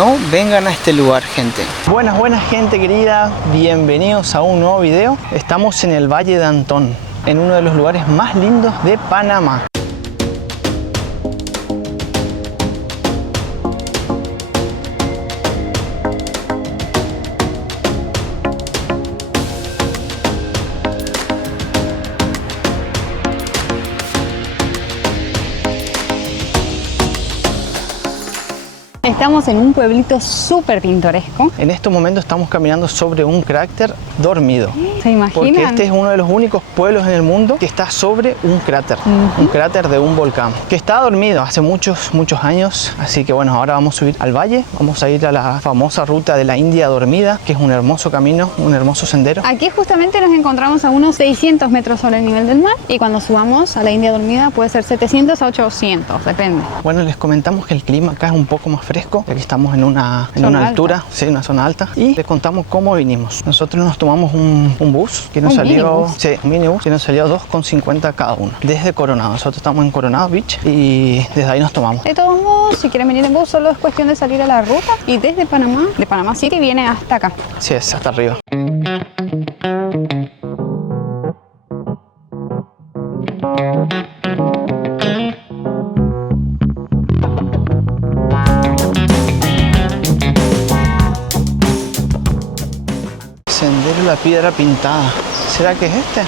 no vengan a este lugar, gente. Buenas gente querida, bienvenidos a un nuevo video. Estamos en el Valle de Antón, en uno de los lugares más lindos de Panamá. Estamos en un pueblito súper pintoresco. En estos momentos estamos caminando sobre un cráter dormido. ¿Se imaginan? Porque este es uno de los únicos pueblos en el mundo que está sobre un cráter. Un cráter de un volcán. Que está dormido hace muchos años. Así que bueno, ahora vamos a subir al valle. Vamos a ir a la famosa ruta de la India Dormida, que es un hermoso camino, un hermoso sendero. Aquí justamente nos encontramos a unos 600 metros sobre el nivel del mar. Y cuando subamos a la India Dormida puede ser 700 a 800, depende. Bueno, les comentamos que el clima acá es un poco más fresco. Aquí estamos en una altura, sí, una zona alta. Y les contamos cómo vinimos. Nosotros nos tomamos un bus que nos salió, sí, un minibús que nos salió 2,50 cada uno. Desde Coronado, nosotros estamos en Coronado Beach y desde ahí nos tomamos. De todos modos, si quieren venir en bus, solo es cuestión de salir a la ruta. Y desde Panamá, de Panamá City, viene hasta acá. Sí, es hasta arriba. Sendero La Piedra Pintada. ¿Será que es este?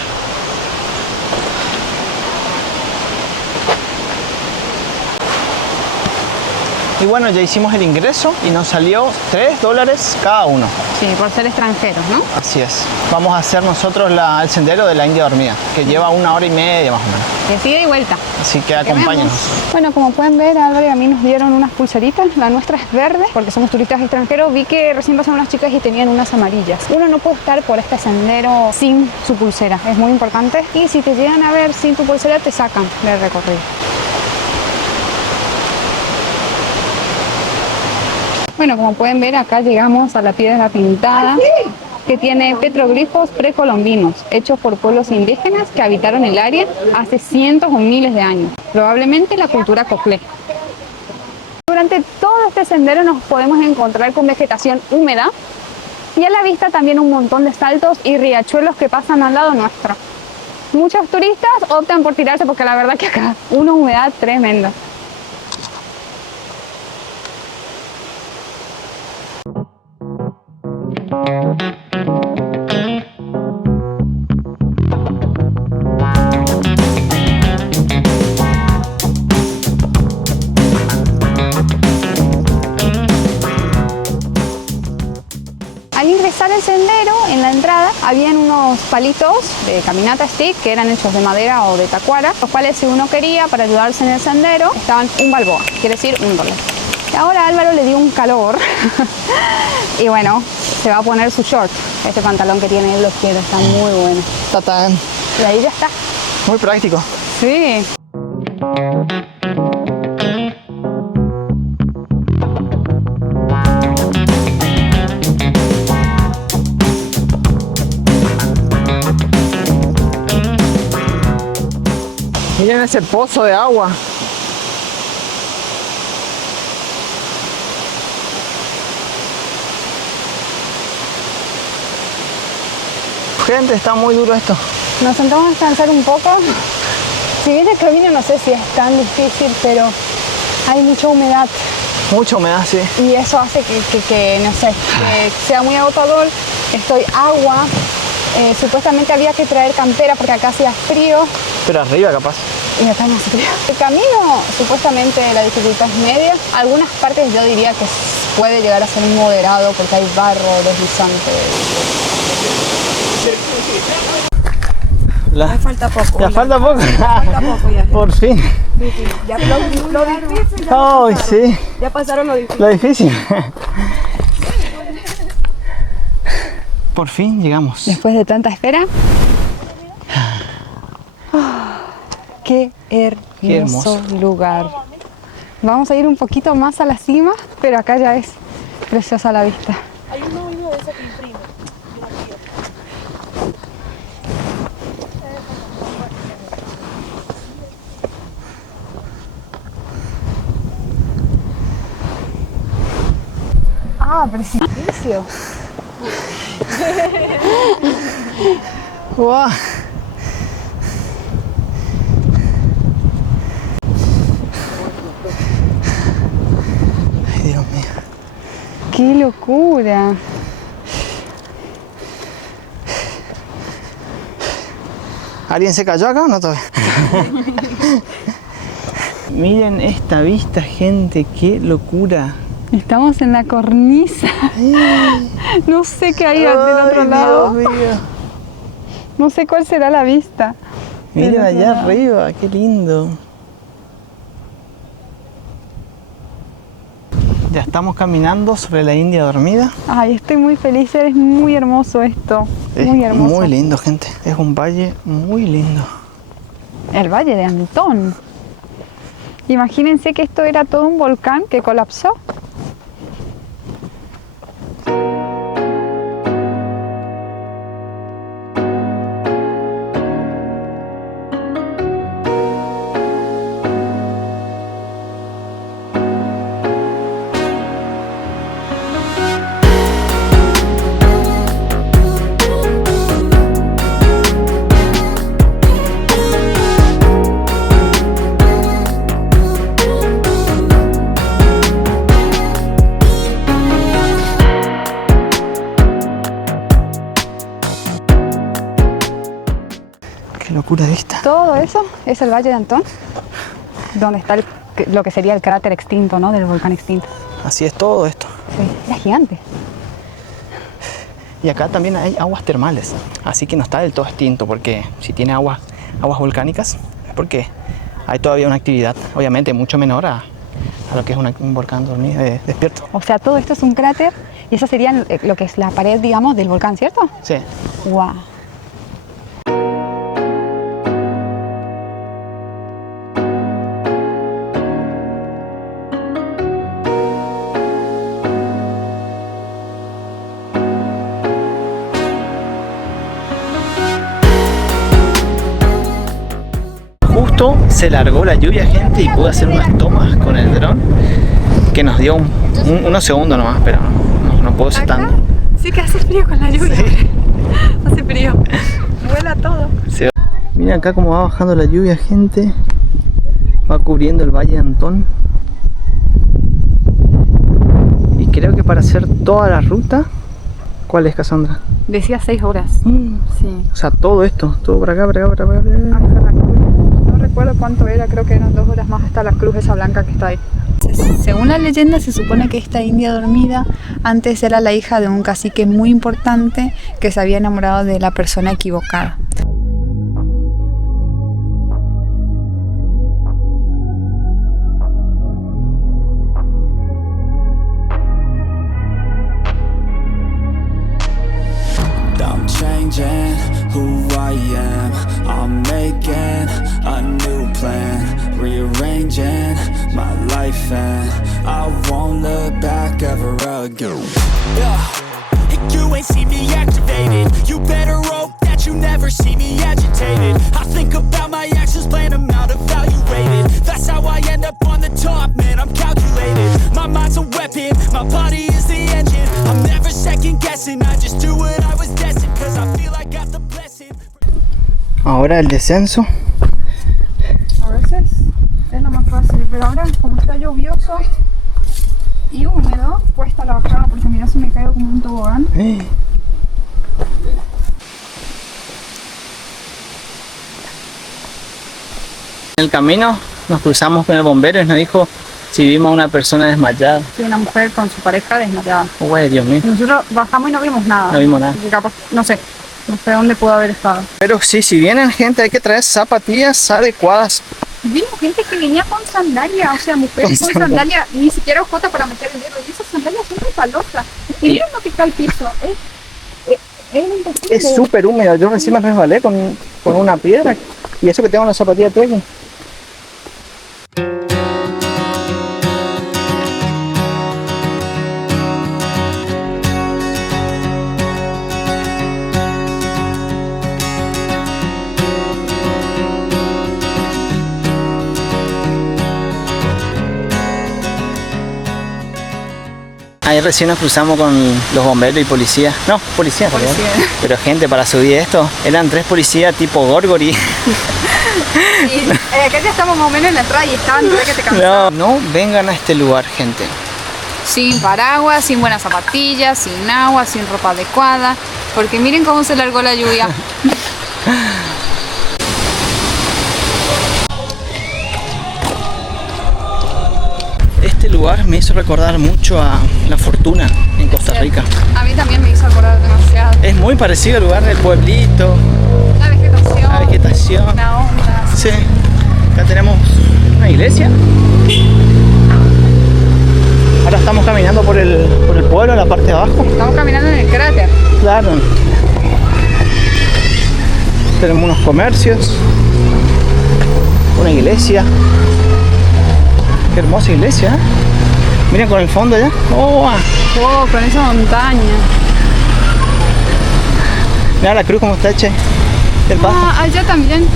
Y bueno, ya hicimos el ingreso y nos salió $3 cada uno. Sí, por ser extranjeros, ¿no? Así es. Vamos a hacer nosotros el sendero de la India Dormida, que lleva 1 hora y media más o menos. De ida y vuelta. Así que acompáñenos. Bueno, como pueden ver, Álvaro y a mí nos dieron unas pulseritas. La nuestra es verde, porque somos turistas extranjeros. Vi que recién pasaron unas chicas y tenían unas amarillas. Uno no puede estar por este sendero sin su pulsera, es muy importante. Y si te llegan a ver sin tu pulsera, te sacan del recorrido. Bueno, como pueden ver, acá llegamos a la Piedra Pintada, que tiene petroglifos precolombinos, hechos por pueblos indígenas que habitaron el área hace cientos o miles de años, probablemente la cultura Coclé. Durante todo este sendero nos podemos encontrar con vegetación húmeda y a la vista también un montón de saltos y riachuelos que pasan al lado nuestro. Muchos turistas optan por tirarse porque la verdad que acá una humedad tremenda. Al ingresar al sendero, en la entrada, habían unos palitos de caminata stick que eran hechos de madera o de tacuara, los cuales si uno quería para ayudarse en el sendero, estaban un balboa, quiere decir $1. Y ahora Álvaro le dio un calor y bueno, se va a poner su short. Este pantalón que tiene él los pies está muy bueno. ¡Tatán! Y ahí ya está. Muy práctico. Sí. Miren ese pozo de agua. Gente, está muy duro esto. Nos sentamos a descansar un poco. Si bien el camino no sé si es tan difícil, pero hay mucha humedad. Mucha humedad, sí. Y eso hace que no sé, que sea muy agotador. Estoy agua. Supuestamente había que traer campera porque acá hacía frío. Pero arriba capaz. Y acá no hace frío. El camino, supuestamente la dificultad es media. Algunas partes yo diría que puede llegar a ser moderado porque hay barro deslizante. Ya falta poco. Ya falta poco. Falta poco ya. Por fin. Ya lo difícil. Ay, sí. Ya pasaron lo difícil. Lo difícil. Por fin llegamos. Después de tanta espera. Qué hermoso lugar. Vamos a ir un poquito más a la cima, pero acá ya es preciosa la vista. Hay uno de esos que imprime. Ah, precipicio. ¡Wow! Ay, Dios mío. ¡Qué locura! ¿Alguien se cayó acá o no todavía? Miren esta vista, gente, qué locura. Estamos en la cornisa. No sé qué hay del otro lado. Dios mío. No sé cuál será la vista. Miren Del otro allá lado. arriba, qué lindo. Ya estamos caminando sobre la India dormida. Ay, estoy muy feliz. Es muy hermoso esto. Es Muy hermoso. muy lindo, gente. Es un valle muy lindo. El Valle de Antón. Imagínense que esto era todo un volcán que colapsó. Qué locura de vista. Todo eso es el Valle de Antón, donde está lo que sería el cráter extinto, ¿no? Del volcán extinto. Así es todo esto. Sí, era gigante. Y acá también hay aguas termales. Así que no está del todo extinto, porque si tiene aguas volcánicas, es porque hay todavía una actividad, obviamente mucho menor a lo que es un volcán dormido, despierto. O sea, todo esto es un cráter y esa sería lo que es la pared, digamos, del volcán, ¿cierto? Sí. ¡Wow! Justo se largó la lluvia, gente, y pude hacer unas tomas con el dron que nos dio unos segundos nomás, pero no puedo ser tanto. Sí que hace frío con la lluvia. Sí. Hace frío. Vuela todo. Miren acá cómo va bajando la lluvia, gente. Va cubriendo el Valle de Antón. Y creo que para hacer toda la ruta... ¿Cuál es, Cassandra? Decía 6 horas. Sí. O sea, todo esto, todo por acá, por acá, por acá. Hasta la cruz. No recuerdo cuánto era, creo que eran 2 horas más hasta la cruz esa blanca que está ahí. Según la leyenda, se supone que esta india dormida antes era la hija de un cacique muy importante que se había enamorado de la persona equivocada. I'm changing who I am. I'm making a new plan, rearranging my life, and I won't look back ever again. You ain't see me activated. You better hope that you never see me agitated. I think about my actions, plan them out, evaluated. That's how I end up on the top, man, I'm calculated. My mind's a weapon, my body is the engine. I'm never second guessing, I just do what I was destined, cause I feel I got the blessing. Ahora el descenso. A veces es lo más fácil, pero ahora como está lluvioso y húmedo, cuesta la bajada porque mira si me caigo como un tobogán. En el camino nos cruzamos con el bombero y nos dijo si vimos a una persona desmayada. Sí, una mujer con su pareja desmayada. Uy, Dios mío, Nosotros bajamos y no vimos nada. no vimos nada. Y capaz, no sé dónde pudo haber estado. Pero sí, si vienen gente hay que traer zapatillas adecuadas. Vimos gente que venía con sandalia, o sea, mujeres con sandalia, ni siquiera ojota para meter el dedo. Y esas sandalias son resbalosas. Y miren lo que está el piso. Es imposible. Es súper húmedo, yo encima me resbalé con una piedra y eso que tengo una zapatilla de trekking. Ahí recién nos cruzamos con los bomberos y policías. No, policías, perdón. Pero gente, para subir esto, eran 3 policías tipo Gorgori. Y acá ya estamos más o menos en la entrada y estaban re que te cansaban. No vengan a este lugar, gente. Sin paraguas, sin buenas zapatillas, sin agua, sin ropa adecuada. Porque miren cómo se largó la lluvia. Este lugar me hizo recordar mucho a La Fortuna en Costa Rica. A mí también me hizo acordar demasiado. Es muy parecido al lugar del pueblito, La vegetación. la vegetación. La onda. Sí, acá tenemos una iglesia. Ahora estamos caminando por el pueblo, la parte de abajo. Estamos caminando en el cráter. Claro. Tenemos unos comercios, una iglesia. Qué hermosa iglesia, ¿eh? Miren con el fondo allá. Oh, Oh, con esa montaña. mira la cruz como está hecha del pasto. Ah, allá también.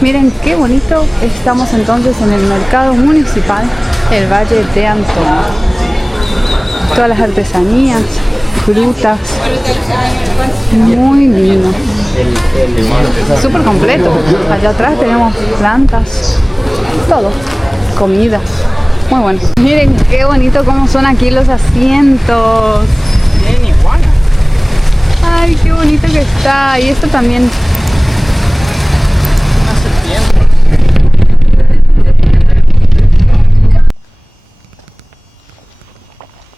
Miren qué bonito. Estamos entonces en el mercado municipal, el Valle de Antón. Todas las artesanías, frutas, muy lindo. Súper completo. Allá atrás tenemos plantas, todo, comida. Muy bueno. Miren qué bonito cómo son aquí los asientos. Bien iguana. Ay, qué bonito que está. Y esto también.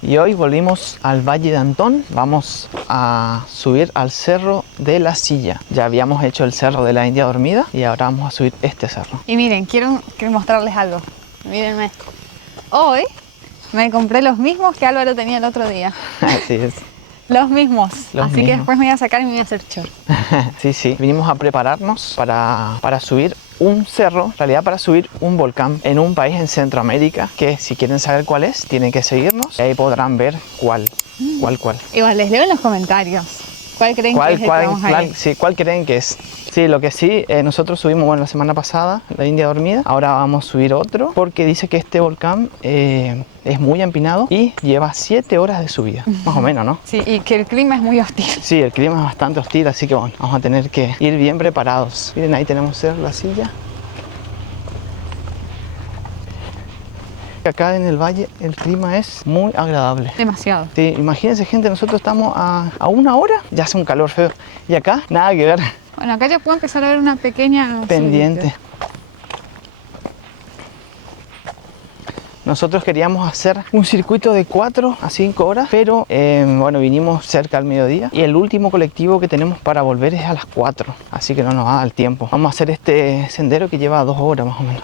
Y hoy volvimos al Valle de Antón. Vamos a subir al Cerro de la Silla. Ya habíamos hecho el Cerro de la India Dormida y ahora vamos a subir este cerro. Y miren, quiero mostrarles algo. Mírenme. Hoy me compré los mismos que Álvaro tenía el otro día. Así es. Los mismos. Los Así que mismos. después me voy a sacar y me voy a hacer short. Sí. Vinimos a prepararnos para subir un cerro, en realidad para subir un volcán en un país en Centroamérica, que si quieren saber cuál es, tienen que seguirnos. Y ahí podrán ver cuál. Igual les leo en los comentarios. ¿Cuál creen que es el que vamos a ir? Sí, ¿cuál creen que es? Sí, lo que sí, nosotros subimos, bueno, la semana pasada, la India Dormida. Ahora vamos a subir otro, porque dice que este volcán es muy empinado y lleva 7 horas de subida, más o menos, ¿no? Sí, y que el clima es muy hostil. Sí, el clima es bastante hostil, así que bueno, vamos a tener que ir bien preparados. Miren, ahí tenemos Cerro La Silla. Acá en el valle el clima es muy agradable. Demasiado. Sí, imagínense, gente, nosotros estamos a 1 hora, ya hace un calor feo. Y acá, nada que ver. Bueno, acá ya puedo empezar a ver una pequeña Pendiente. Nosotros queríamos hacer un circuito de 4 a 5 horas, pero bueno, vinimos cerca al mediodía y el último colectivo que tenemos para volver es a las 4, así que no nos da el tiempo. Vamos a hacer este sendero que lleva 2 horas más o menos.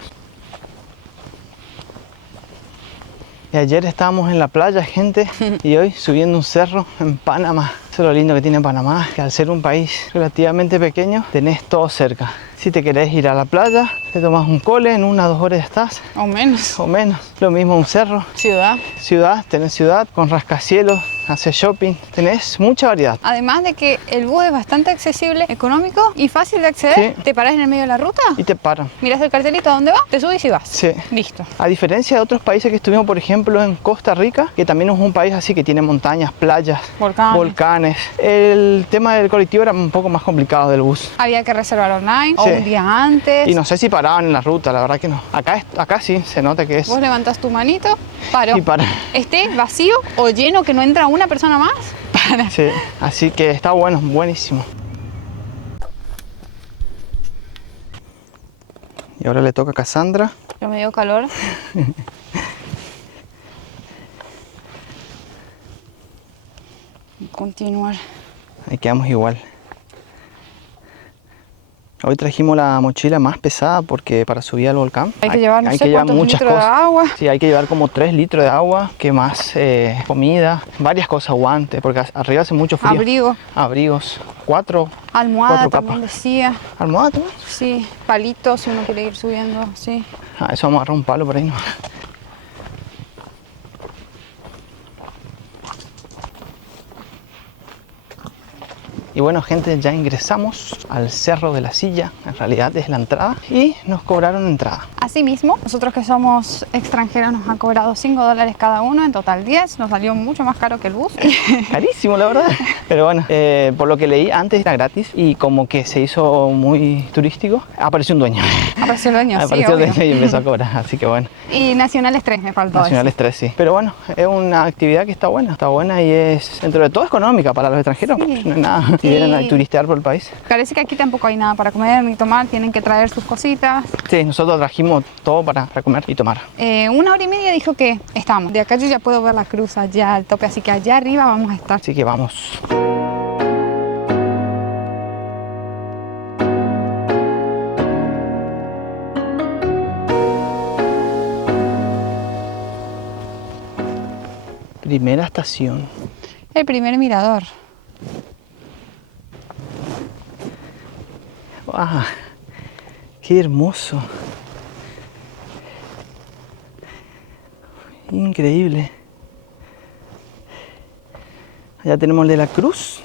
Y ayer estábamos en la playa, gente, y hoy subiendo un cerro en Panamá. Eso es lo lindo que tiene Panamá, que al ser un país relativamente pequeño, tenés todo cerca. Si te querés ir a la playa, te tomas un cole, en 1 o 2 horas estás. O menos. O menos. Lo mismo un cerro. Ciudad. Ciudad, tenés ciudad con rascacielos, haces shopping, tenés mucha variedad. Además de que el bus es bastante accesible, económico y fácil de acceder. Sí. Te parás en el medio de la ruta, Y te paran. mirás el cartelito a dónde va, te subís y vas. Sí. Listo. A diferencia de otros países que estuvimos, por ejemplo, en Costa Rica, que también es un país así que tiene montañas, playas, volcanes. El tema del colectivo era un poco más complicado del bus. Había que reservar online o Sí. un día antes. Y no sé si paraban en la ruta, la verdad que no. Acá sí, se nota que es. Vos levantás tu manito, paro. Y para. Esté vacío o lleno que no entra una persona más, para. Sí, así que está bueno, buenísimo. Y ahora le toca a Cassandra. Yo me dio calor. Continuar. Ahí quedamos igual. Hoy trajimos la mochila más pesada porque para subir al volcán Hay que llevar, no hay sé que llevar cuántos muchas litros de cosas. agua. Sí, hay que llevar como 3 litros de agua, que más comida, varias cosas, guantes, porque arriba hace mucho frío. Abrigo. Abrigos, 4 Almohada 4 también capas. decía. ¿Almohada también? Sí, palitos si uno quiere ir subiendo, sí. Ah, eso vamos a agarrar un palo por ahí, ¿no? Y bueno, gente, ya ingresamos al Cerro de la Silla, en realidad es la entrada, y nos cobraron entrada. Asimismo, nosotros que somos extranjeros nos han cobrado $5 cada uno, en total 10, nos salió mucho más caro que el bus. Carísimo, la verdad. Pero bueno, por lo que leí, antes era gratis y como que se hizo muy turístico, apareció un dueño. Apareció el dueño, sí, Apareció el obvio. dueño y empezó a cobrar, así que bueno. Y Nacionales 3 me faltó Nacionales 3, sí. Pero bueno, es una actividad que está buena y es, dentro de todo, económica para los extranjeros. Sí. No es nada, si vienen a turistear por el país. Parece que aquí tampoco hay nada para comer ni tomar, tienen que traer sus cositas. Sí, nosotros trajimos todo para comer y tomar. 1 hora y media dijo que estamos. De acá yo ya puedo ver la cruz allá al tope, así que allá arriba vamos a estar. Así que vamos. Primera estación. El primer mirador. ¡Wow! ¡Qué hermoso! Increíble. Allá tenemos el de la cruz.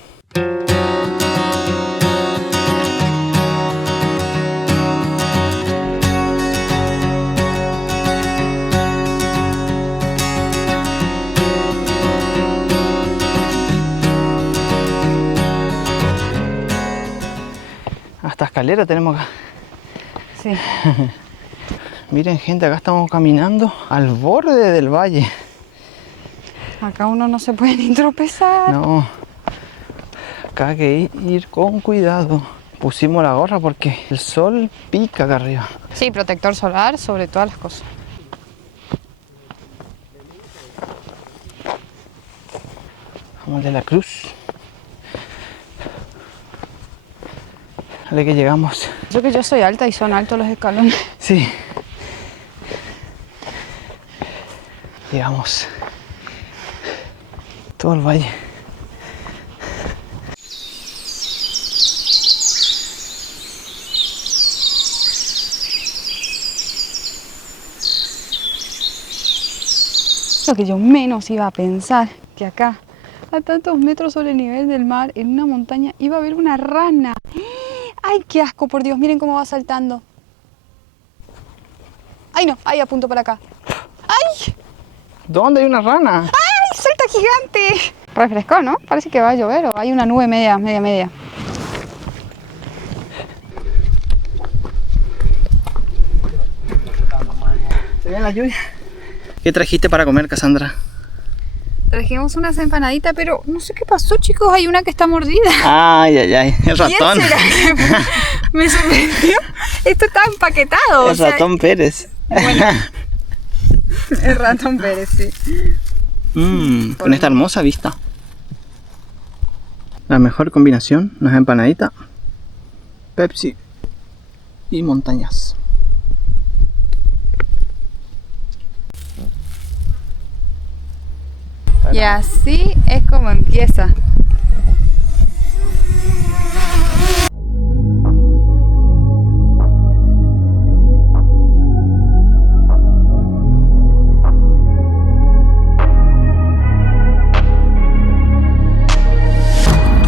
Hasta escalera tenemos acá. Sí. Miren, gente, acá estamos caminando al borde del valle. Acá uno no se puede ni tropezar. No, acá hay que ir con cuidado. Pusimos la gorra porque el sol pica acá arriba. Sí, protector solar sobre todas las cosas. Vamos de la cruz. Dale que llegamos. Yo que yo soy alta y son altos los escalones. Sí. Llegamos. Todo el valle. Lo que yo menos iba a pensar, que acá, a tantos metros sobre el nivel del mar, en una montaña, iba a haber una rana. ¡Ay, qué asco, por Dios! Miren cómo va saltando. ¡Ay, no! ¡Ay, apunto para acá! ¡Ay! ¿Dónde hay una rana? ¡Ay, salta gigante! Refrescó, ¿no? Parece que va a llover o hay una nube media. ¿Se ve la lluvia? ¿Qué trajiste para comer, Cassandra? Trajimos unas empanaditas, pero no sé qué pasó, chicos. Hay una que está mordida. Ay, el ratón. ¿Quién será que me sorprendió? Esto está empaquetado. El ratón Pérez. Bueno, el ratón Pérez, sí. Con esta hermosa vista. La mejor combinación, unas empanaditas, Pepsi y montañas. Y así es como empieza.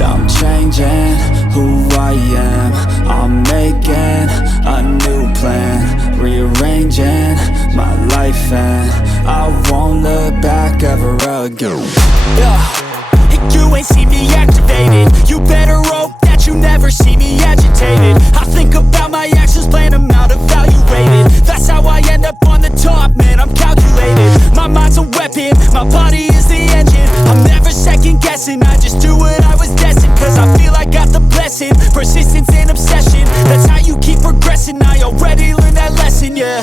I'm changing who I am. I'm making a new plan, rearranging my life, and I won't look back ever again. And you ain't see me activated. You better hope that you never see me agitated. I think about my actions, plan them out, evaluated. That's how I end up on the top, man, I'm calculated. My mind's a weapon, my body is the engine. I'm never second guessing, I just do what I was destined. Cause I feel I got the blessing, persistence and obsession. That's how you keep progressing, I already learned that lesson, yeah.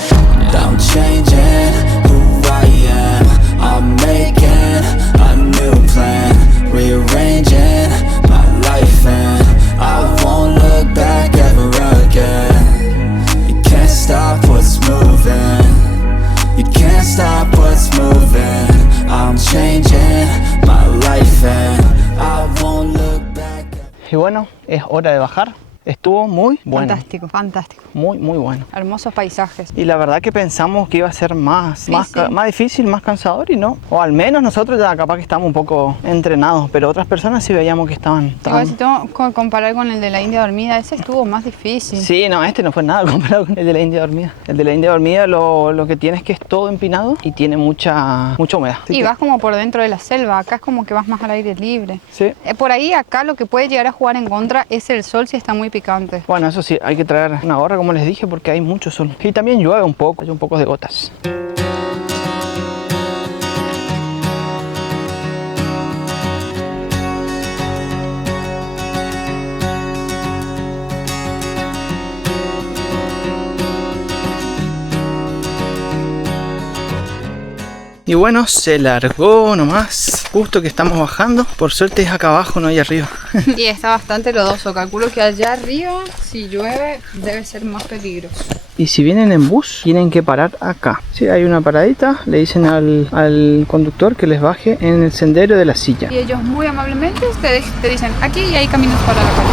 I'm changing who I am. I'm making a new plan, rearranging my life, and I won't look back ever again. You can't stop what's moving. You can't stop what's moving. I'm changing my life, and I won't look back. Y bueno, es hora de bajar. Estuvo muy bueno. Fantástico, fantástico. Muy, muy bueno. Hermosos paisajes. Y la verdad que pensamos que iba a ser más difícil, más cansador y no. O al menos nosotros ya capaz que estamos un poco entrenados, pero otras personas sí veíamos que estaban... Igual si tengo que comparar con el de la India dormida, ese estuvo más difícil. Sí, no, este no fue nada comparado con el de la India dormida. El de la India dormida lo que tiene es que es todo empinado y tiene mucha humedad. Y vas como por dentro de la selva, acá es como que vas más al aire libre. Sí. Por ahí acá lo que puede llegar a jugar en contra es el sol si está muy picante. Bueno, eso sí, hay que traer una gorra como les dije porque hay mucho sol. Y también llueve un poco, hay un poco de gotas. Y bueno, se largó nomás, justo que estamos bajando. Por suerte es acá abajo, no hay arriba. Y está bastante lodoso, calculo que allá arriba, si llueve, debe ser más peligroso. Y si vienen en bus, tienen que parar acá. Sí, hay una paradita, le dicen al conductor que les baje en el sendero de la silla. Y ellos muy amablemente te dicen, aquí y hay caminos para la calle.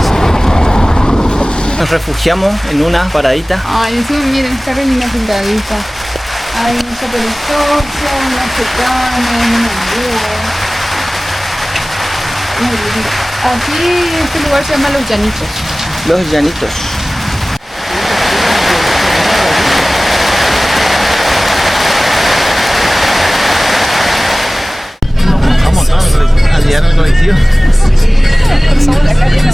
Nos refugiamos en una paradita. Ay, encima miren, está re linda pintadita. Hay mucha perezosa, unas pecanas, una búho. Muy lindo. Aquí este lugar se llama Los Llanitos. Los Llanitos. Vamos a llegar al colectivo. Somos la calle, ¿no?